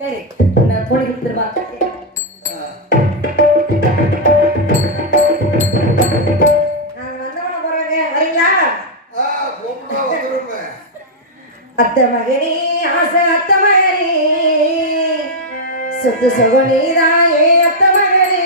சரி போலி கொடுத்துருவா. அத்த மகனே ஆசை அத்த மகனே சொத்து சகோதரிதாயே அத்த மகனே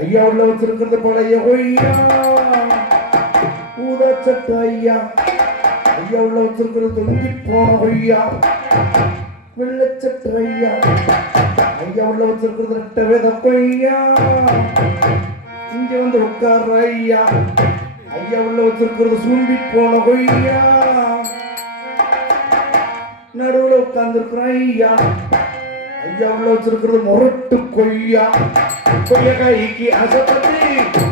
ஐயா உள்ள வச்சிருக்கிறது பழைய கொய்யா ஊதச்சட்ட ஐயா ஐயா உள்ள வச்சிருக்கிறது தொங்கி போன கொய்யா வெள்ளச்சட்ட ஐயா ஐயா உள்ள வச்சிருக்கிறது ரெட்ட வேத கொய்யா இங்க வந்து உட்கார்ற ஐயா ஐயா உள்ள வச்சிருக்கிறது சூம்பி போன கொய்யா நடுவுல உட்கார்ந்துருக்கிற ஐயா ஐயா உள்ள வச்சிருக்கிறது முரட்டு கொய்யா கொய்யா கைக்கு அசப்பத்தி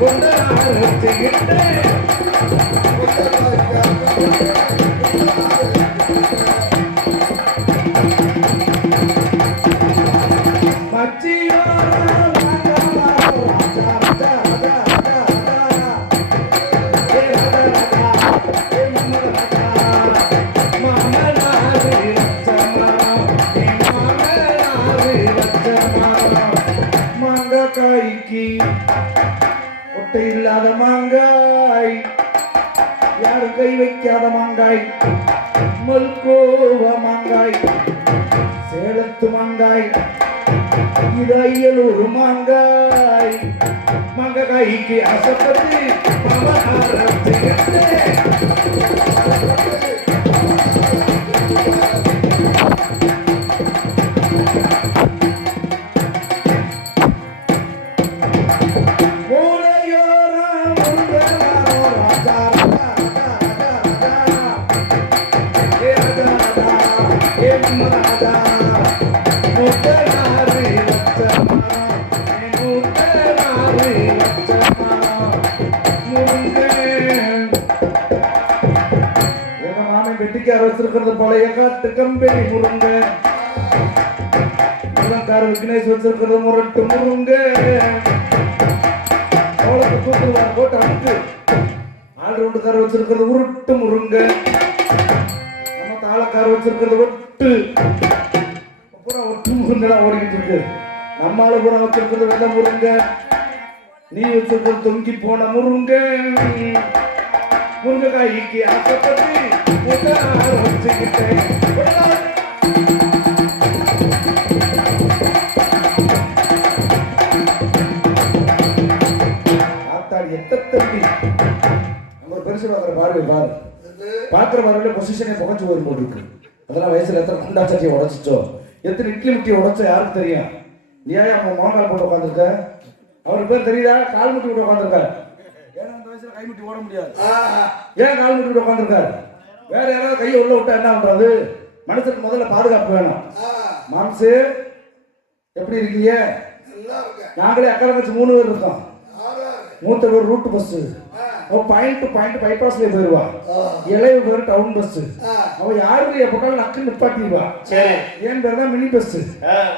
கொண்டாட கை வைக்காத மாங்காய் மல்கோவ மாங்காய் சேலத்து மாங்காய் இது ஐயலூர் மாங்காய் மாங்காய்க்கு அசப்பட்டு வச்சிருக்கிறது பழைய காட்டு கம்பெனி முருங்க விக்னேஷ் வச்சிருக்கிறது முரட்டு முருங்க தூக்குவார் போட்டு அமுக்கு ஆல்ரவுண்டுக்கார வச்சிருக்கிறது உருட்டு முருங்க நம்ம தாளக்கார வச்சிருக்கிறது ஒட்டு பூரா ஒட்டு முருங்க தான் ஓடிக்கிட்டு இருக்கு நம்மால பூரா வச்சிருக்கிறது வெள்ள முருங்க நீ வச்சிருக்கிறது தொங்கி போன முருங்க முருங்கைக்காய்க்கு ஆசைப்பட்டு பெருசு பாக்குற பார்வை பாரு பாக்குற பார்வையில பொசிஷனே புகஞ்சு போய் போட்டுருக்கு அதெல்லாம் வயசுல எத்தனை குண்டா சட்டியை உடைச்சிச்சோ எத்தனை இட்லி முட்டியை உடைச்சோ யாருக்கு தெரியும் நீ ஏன் அவன் முழங்கால் போட்டு உட்காந்துருக்க அவருக்கு பேர் தெரியுதா கால் முட்டி விட்டு உட்காந்துருக்க ஏன்னா அந்த வயசுல கை முட்டி ஓட முடியாது ஏன் கால் முட்டி விட்டு உட்காந்துருக்காரு வேற யாராவது கையை உள்ள விட்டா என்ன பண்றது மனுஷனுக்கு முதல்ல பாதுகாப்பு வேணும் மாம்சு எப்படி இருக்கீங்க நாங்களே அக்கறை வச்சு 3 பேர் இருக்கோம் மூத்த பேர் route bus point to point பைபாஸ்ல போயிருவா இளைய பேர் டவுன் பஸ் அவ யாருக்கு எப்போக்காலும் நக்கு நிப்பாட்டிடுவா ஏன் பேர் தான் மினி பஸ்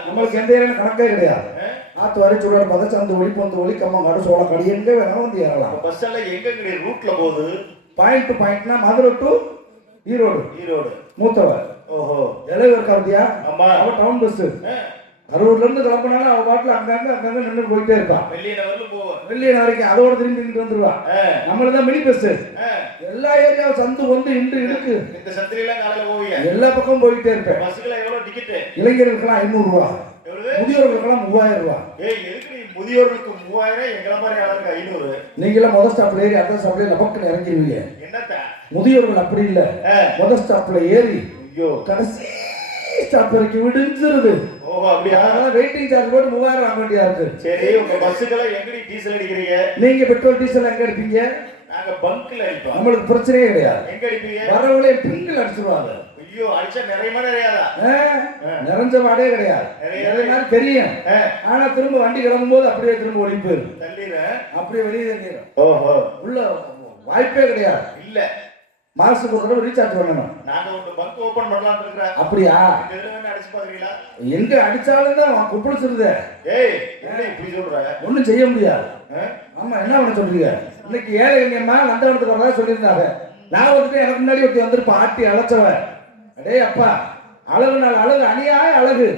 நம்மளுக்கு எந்த ஏரியா கணக்கே கிடையாது ஆத்து வரை சூடாடு பார்த்தா சந்து ஒளி பொந்து ஒளி கம்மங்காடு சோள கடி எங்க வேணாலும் வந்து ஏறலாம் பஸ் எல்லாம் எங்க ரூட்ல போகுது பாயிண்ட் டு பாயிண்ட்னா மதுரை டு ஈரோடு மூத்தவர் ஓஹோ இளையவர் காவதியா ஆமா அவ டவுன் பஸ் கரூர்ல இருந்து கிளம்பினாலும் அவ பாட்டுல அங்கங்க நின்று போயிட்டே இருப்பான் வெள்ளியன வரைக்கும் அதோட திரும்பி வந்துருவா நம்மளதான் மினி பஸ் எல்லா ஏரியாவும் சந்து வந்து இன்று இருக்கு இந்த சந்திரிலாம் காலையில போவீங்க எல்லா பக்கம் போயிட்டே இருப்பேன் பஸ்ல எவ்வளவு டிக்கெட் இளைஞர்களுக்கெல்லாம் 500 ரூபா முதியோர்களுக்கெல்லாம் 3000 ரூபா எதுக்கு முதியோர்களுக்கு 3000 எங்களை மாதிரி ஆளுக்கு 500 நீங்களாம் முதல் ஸ்டாப்ல ஏறி அடுத்த ஸ்டாப்ல லபக்குன்னு இறங்கிடுவீங்க என்னத்த முதியோர்கள் அப்படி இல்ல முதல் ஸ்டாப்ல ஏறி கடைசி ஸ்டாப் வரைக்கும் விடுஞ்சிருது ஓஹோ அப்படியா வெயிட்டிங் சார்ஜ் போட்டு 3000 வாங்க வேண்டியா இருக்கு சரி உங்க பஸ்ஸுக்கெல்லாம் எங்கடி டீசல் அடிக்கிறீங்க நீங்க பெட்ரோல் டீசல் எங்க அடிப்பீங்க நாங்க பங்க்ல அடிப்போம் நம்மளுக்கு பிரச்சனையே கிடையாது எங்க அடிப்பீங்க வரவங்களே பிங்கில் அடிச்சிருவாங்க ஐயோ அடிச்சா நிறையாதா நிறைஞ்ச வாடே கிடையாது நிறைய மாதிரி தெரியும் ஆனா திரும்ப வண்டி கிளம்பும் போது அப்படியே திரும்ப ஒளி போயிடும் தள்ளிடுறேன் அப்படியே வெளியே தள்ளிடும் ஓஹோ உள்ள வாய்ப்பே கிடையாது இல்ல மாசத்துக்கு ஒரு தடவை ரீசார்ஜ் பண்ணணும் நாங்க ஒரு பங்க் ஓபன் பண்ணலாம்னு இருக்கறேன் அப்படியா அடிச்சு பாக்குறீங்களா எங்க அடிச்சாலும் தான் குப்பிடுச்சிருதே ஏய் என்ன இப்படி சொல்ற ஒண்ணும் செய்ய முடியாது ஆமா என்ன பண்ண சொல்றீங்க இன்னைக்கு ஏழை எங்கம்மா நந்தவனத்துக்கு வரதா சொல்லியிருந்தாங்க நான் வந்துட்டு எனக்கு முன்னாடி ஒருத்தி வந்துருப்பா ஆட்டி அழைச்சவன் அடே அப்பா அழகு நாள் அழகு அணியாய் அழகு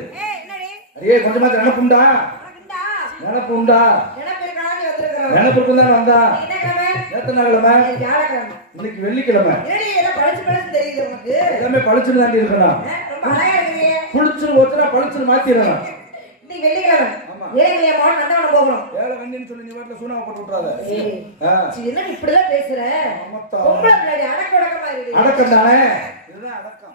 அடே கொஞ்சமா நினப்புண்டா நினப்புண்டா நினப்புக்கும் தான் வந்தா எத்தனை கிழமை இன்னைக்கு வெள்ளிக்கிழமை எல்லாமே பழிச்சுன்னு தாண்டி இருக்கணும் குளிச்சுன்னு ஒருத்தரா பழிச்சுன்னு மாத்திடணும் ஏழை கண்ணின்னு சொல்லி நீ வீட்டுல சூனாவை போட்டு விட்டுறாத அடக்கம் தானே இதுதான் அடக்கம்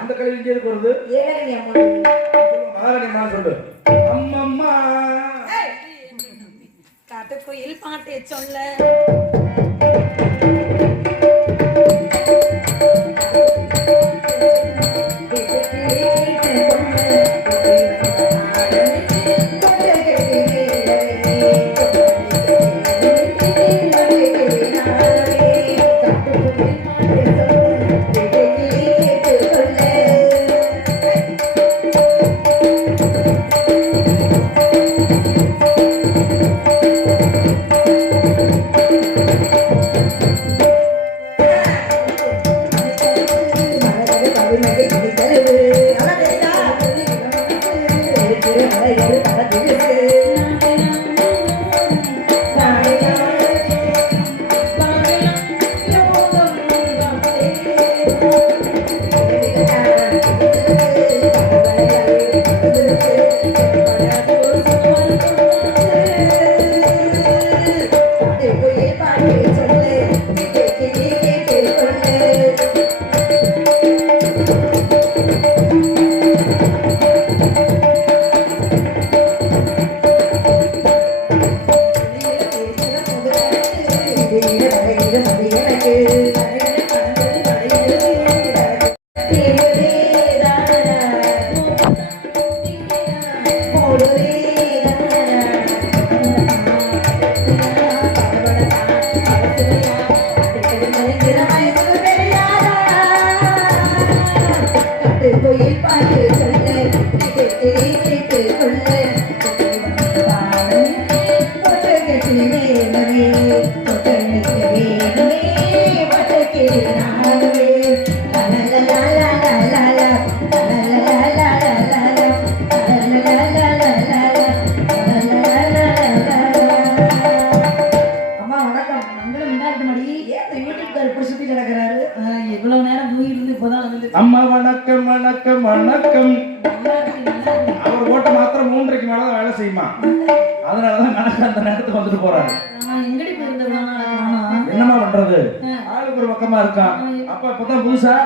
அந்த கல்வி இங்கே இருக்கிறது சொல்லு அம்மம்மா காட்டுக்குயில் பாட்டு சொல்ல கோயில் பாட்டு சொல்லு கேட்டு கொள்ளு இவ்வளவு நேரம் தூங்கி இருந்து இப்பதான் வந்து அம்மா வணக்கம் வணக்கம் வணக்கம். அவர் ஓட்ட மாத்திரம் 3:30 மேலதான் வேலை செய்யுமா, அதனாலதான் கணக்கு அந்த நேரத்துக்கு வந்துட்டு போறாரு. எங்கடி போயிருந்த இவ்வளவு நாள் காணோம்? என்னமா பண்றது, ஆளுக்கு ஒரு பக்கமா இருக்கான். அப்ப இப்பதான் புதுசா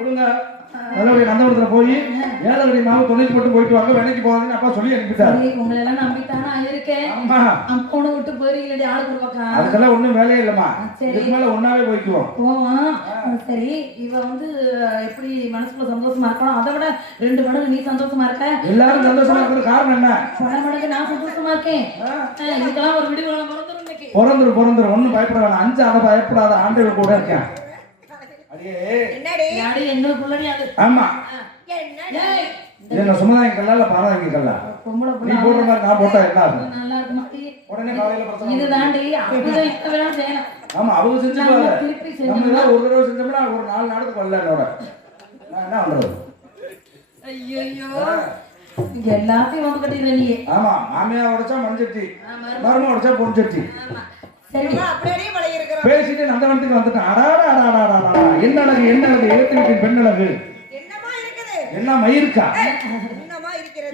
ஒழுங்கா நல்லபடியா நந்தபுரத்துல போய் ஏழரை மாவு துணைக்கு போட்டு போயிட்டு வாங்க, வேலைக்கு போவாங்கன்னு அப்பா சொல்லி அனுப்பிட்டாரு. சரி, உங்களை எல்லாம் நம்பித்தானா இருக்கேன். ஆமா, அப்பனை விட்டு போறீங்களே ஆளுக்கு ஒரு பக்கம். அதுக்கெல்லாம் ஒண்ணும் வேலையே இல்லம்மா, சரி. இதுக்கு மேல ஒன்னாவே போய்க்குவோம். போவான். சரி, இவ வந்து எப்படி மனசுக்குள்ள சந்தோஷமா இருக்கலாம், அதை விட 2 மடங்கு நீ சந்தோஷமா இருக்க. எல்லாரும் சந்தோஷமா இருக்கிறது காரணம் என்ன? பல மடங்கு நான் சந்தோஷமா இருக்கேன். இதுக்கெல்லாம் ஒரு விடுதலை பிறந்துரும் இன்னைக்கு. பிறந்துரு ஒண்ணும் பயப்பட வேணாம். 5 அதை பயப்படாத, ஆண்டவர் கூட இருக்கேன். யாரு எங்களுக்குள்ளடி அது. ஆமா, ஏய், என்ன சுமதாங்க கல்லா பாராங்க கல்லா பொம்பளை நீ புள்ள போடுற மாதிரி நான் போட்டா என்ன ஆகும்? நல்லா இருக்குமா? உடனே காலையில பிரச்சனை. இது தாண்டி அப்படிதான் இப்ப வேணாம் செய்யலாம். ஆமா, அவங்க செஞ்சு நம்ம பாரு. திருப்பி நம்ம செஞ்சோம்னா ஏதாவது ஒரு தடவை செஞ்சோம்னா ஒரு 4 நாளுக்கு வரல என்னோட. நான் என்ன பண்றது? ஐயோ எல்லாத்தையும் வந்து கட்டிடுற நீ. ஆமா, மாமியா உடைச்சா மண்சட்டி, மரும உடைச்சா பொன் சட்டி. சரி, பேசிட்டு நந்தவனத்துக்கு வந்துட்டேன். அடாடா, என்ன அழகு ஏத்திருக்கு பெண் அழகு. என்ன மயிருக்கா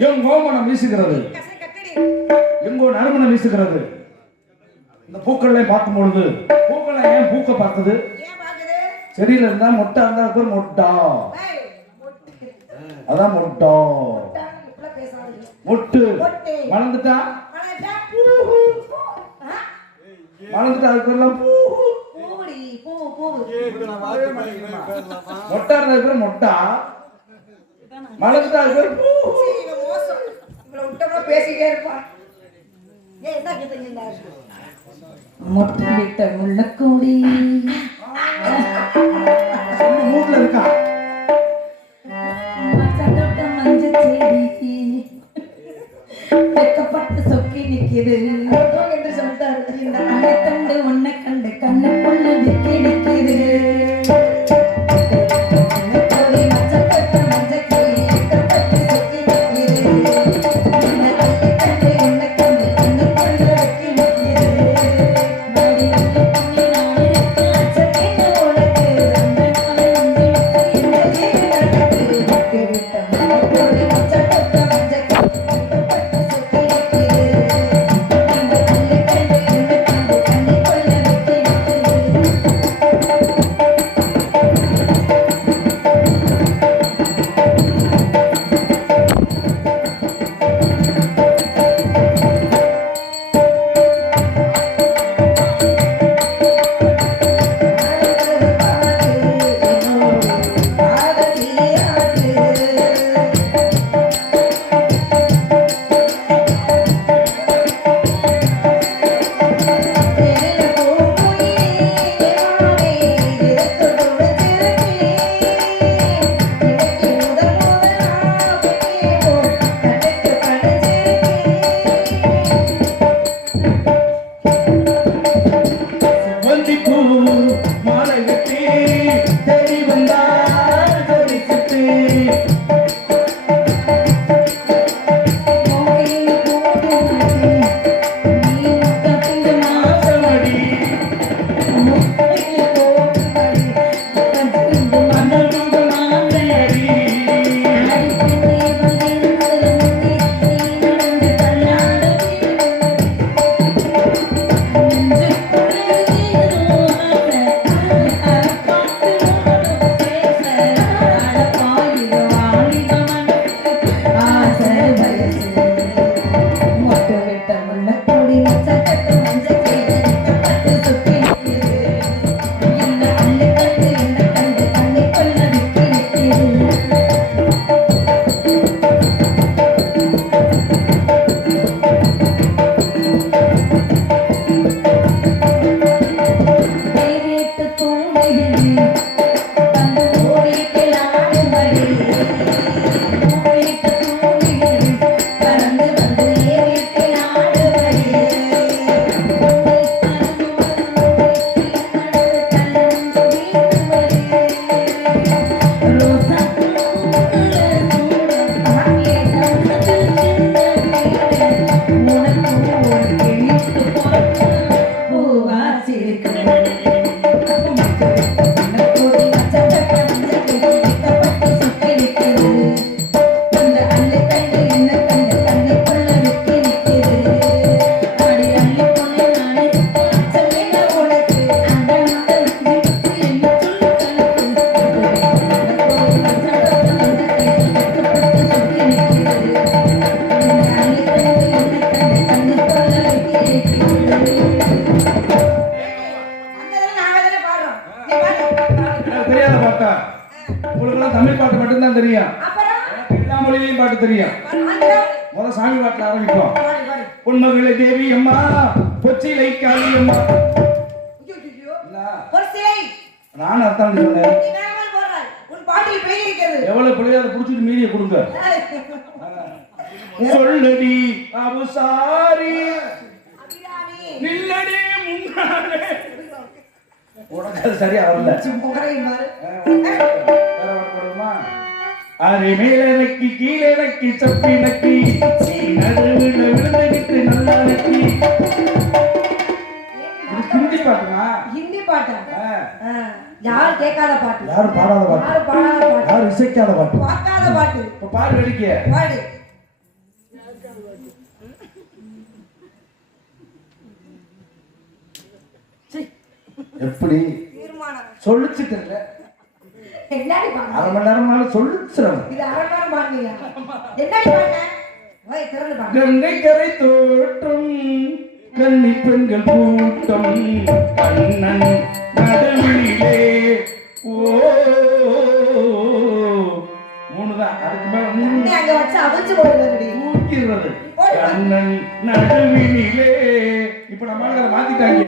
எங்கோ மனம் வீசுகிறது, எங்கோ நறுமணம் வீசுகிறது. இந்த பூக்களை பார்க்கும் பொழுது பூக்களை ஏன் பூக்க பார்த்தது? செடியில இருந்தா மொட்டை இருந்தா பேர் மொட்டா, அதான் மொட்டா. மொட்டு வளர்ந்துட்டா வளர்ந்துட்டா அதுக்கு எல்லாம் பூவடி பூவு மொட்டா இருந்தா பேர் மொட்டா, வளர்ந்துட்டா அது பேர் பூ. பேசிட்டே இருப்பான். மொட்டை விட்ட முள்ளக்கூடி மூட்ல இருக்கா. மச்சத்தொட்ட மஞ்சள் செடி வெக்கப்பட்டு சொக்கி நிக்குது என்று சொல்லிட்டாரு. இந்த கண்ணு உன்னை கண்டு கண்ணுக்குள்ள வெக்கி நிக்குது. கொள்ள நாங்க தானே பாடுறோம். நீ பாடு. எனக்கு தெரியாத பாட்டா உங்களுக்கெல்லாம் தமிழ் பாட்டு மட்டும்தான் தெரியும் அப்புறம் எனக்கு எல்லா மொழியிலையும் பாட்டு தெரியும் ஆந்திரம். முதல் சாமி பாட்டுல ஆரம்பிப்போம் பாடு, பாடு. பொன்மகளே தேவி அம்மா பொச்சிலை காளி அம்மா ஐயோ, ஐயோ. இல்ல, ஒரு சிலை. நானும் அதான் சொன்னேன் நீ வேகமா போடுறாய். உன் பாட்டில் பெய் இருக்கிறது. எவ்வளவு பிள்ளைய அதை புடிச்சிட்டு மீதியை கொடுங்க சொல்லடி அபுசாரி அபிராமி. நில்லடி முன்னாலே உனக்கு அது சரியா வரல முகரையும் பாரு. வேற வரப்படுமா அரை மேல நக்கி கீழே நக்கி சப்பி நக்கி நடுவில் விழுந்துகிட்டு நல்லா நக்கி இது ஹிந்தி பாட்டுமா ஹிந்தி பாட்டா? யாரும் கேட்காத பாட்டு, யாரும் பாடாத பாட்டு யாரும் பாடாத பாட்டு, யாரும் இசைக்காத பாட்டு பார்க்காத பாட்டு. இப்ப பாரு வேடிக்கை பாடு. எப்படி தீர்மானம். சொல்லிச்சுட்டு இல்ல என்னடி பாடு? அரை மணி நேரம்னாலும் சொல்லிச்சுறோம் இது அரண்மனை பாடுறியா? என்னடி பாட்ட? ஓய், திறந்து பாடு. கங்கை கரை தோட்டம் கன்னி பெண்கள் கூட்டம் கண்ணன் நடுவிலே ஓ மூணுதான் அதுக்கு மேல நீ மூணு அங்க வச்சு அவிச்சு போடுறது. ஊக்கிறது கண்ணன் நடுவிலே இப்ப நம்ம அதை மாத்திட்டாங்க